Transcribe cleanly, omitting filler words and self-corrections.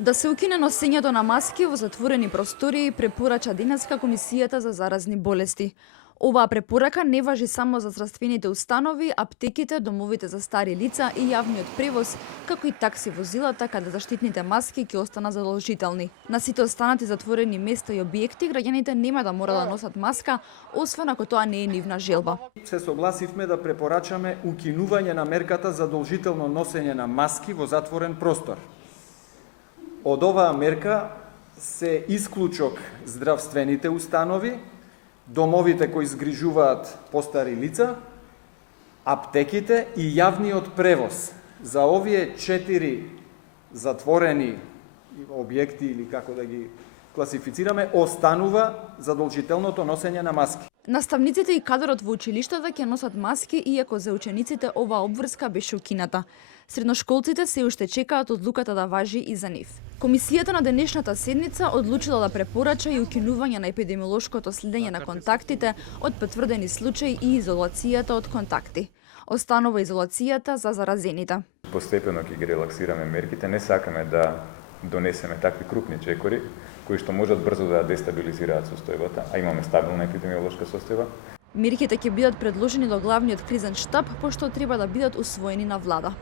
Да се укине носењето на маски во затворени простории, препорача денеска Комисијата за заразни болести. Оваа препорака не важи само за здравствените установи, аптеките, домовите за стари лица и јавниот превоз, како и такси возилата каде заштитните маски ќе останат задолжителни. На сите останати затворени места и објекти граѓаните нема да мора да носат маска, освен ако тоа не е нивна желба. Се согласивме да препорачаме укинување на мерката задолжително носење на маски во затворен простор. Од оваа мерка се исклучок здравствените установи, домовите кои згрижуваат постари лица, аптеките и јавниот превоз. За овие 4 затворени објекти или како да ги класифицираме, останува задолжителното носење на маски. Наставниците и кадрот во училиштата ќе носат маски, иако за учениците оваа обврска беше укината. Средношколците се уште чекаат одлуката да важи и за нив. Комисијата на денешната седница одлучила да препорача и укинување на епидемиолошкото следење на контактите од потврдени случаи и изолацијата од контакти. Останува изолацијата за заразените. Постепено ќе ги релаксираме мерките, не сакаме да донесеме такви крупни чекори кои што можат брзо да дестабилизираат состојбата, а имаме стабилна епидемиолошка состојба. Мерките ќе бидат предложени до главниот кризен штаб, пошто треба да бидат усвоени на влада.